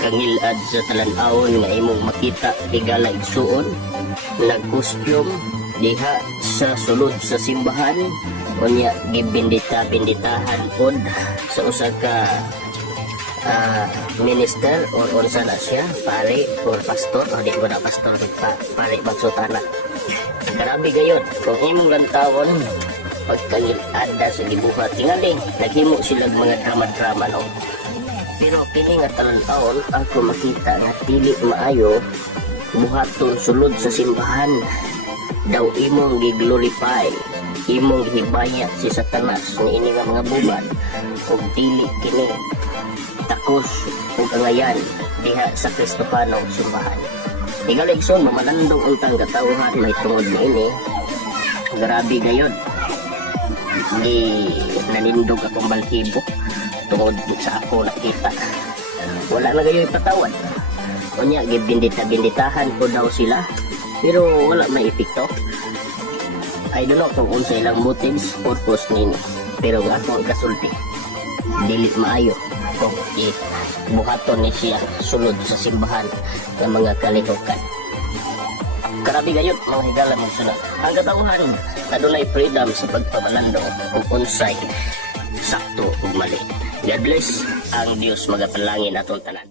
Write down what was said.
kangilad sa talan-awon nga imong makita higala igsuon nagkostyum diha sa sulod sa simbahan unya gibindita-binditahan pod sa usa ka minister or unsa na siya pare or pastor o di ko na pastor pare magsutana. Grabe gayud kung imong lantawon pagkangilada sa gibuhat tingaling naghimo sila mga drama-drama no. Pero kini nga talan-awon ako makita nga dili maayo buhaton sulod sa simbahan daw imong giglorify imong gihibaya si Satanas ni ini nga mga bubad ug dili kini takos ug angayan diha sa Kristofanong simbahan. Igaligson mamalandong untang katawhan may tungod niini. Grabe gayud. Di nanindog akong balhibo tungod sa ako nakita. Wala na gayon ipatawad. Unya gibindita-binditahan ko daw sila pero wala may epekto. I don't know kung unsa ilang motives purpose nini. Pero ako ang kasulti dili maayo kung buhaton ni siya sulod sa simbahan ng mga kalihukan. Grabe gayud mga higala mong sunod. Ang katawhan adunay freedom sa pagpamalando kung unsay sakto ug mali. God bless ang Dios magapanalangin atong tanan.